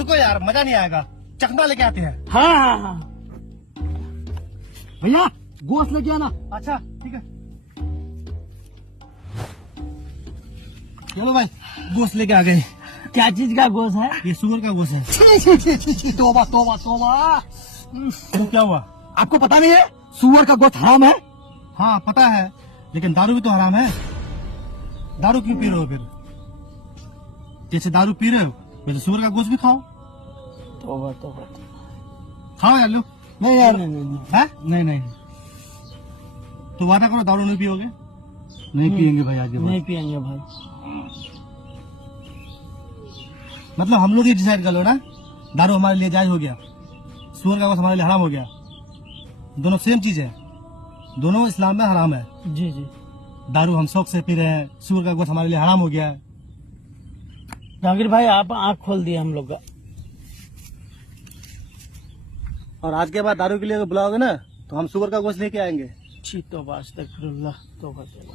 रुको यार, मजा नहीं आएगा, चखना लेके आते हैं। हाँ हाँ हाँ भैया गोश्त लेके आना। अच्छा ठीक है, चलो भाई गोश्त लेके आ गए। क्या चीज का गोश्त है? ये सुअर का गोश्त है। तोबा तोबा तोबा। तो क्या हुआ? आपको पता नहीं है सुअर का गोश्त हराम है? हाँ पता है, लेकिन दारू भी तो हराम है। दारू क्यों पी रहे हो फिर? जैसे दारू पी रहे हो वैसे सुअर का गोश्त भी खाओ। तोबा तोबा। खाओ यार, लो। नहीं यार नहीं नहीं नहीं है नहीं नहीं तो वादा करो दारू नहीं पियोगे। नहीं पियेंगे भाई आगे नहीं पियेंगे भाई। मतलब हम लोग ही डिसाइड कर लो ना, दारू हमारे लिए जायज हो गया, सुअर का गोश्त हमारे लिए हराम हो गया। दोनों सेम चीज है, दोनों इस्लाम में हराम है। जी जी। दारू हम शौक से पी रहे हैं, सुअर का गोश्त हमारे लिए हराम हो गया है। जहांगीर भाई आप आँख खोल दिए हम लोग का। और आज के बाद दारू के लिए अगर बुलाओगे ना तो हम सुअर का गोश्त लेके आएंगे। छी तोबा अस्तगफिरुल्लाह तोबा तोबा।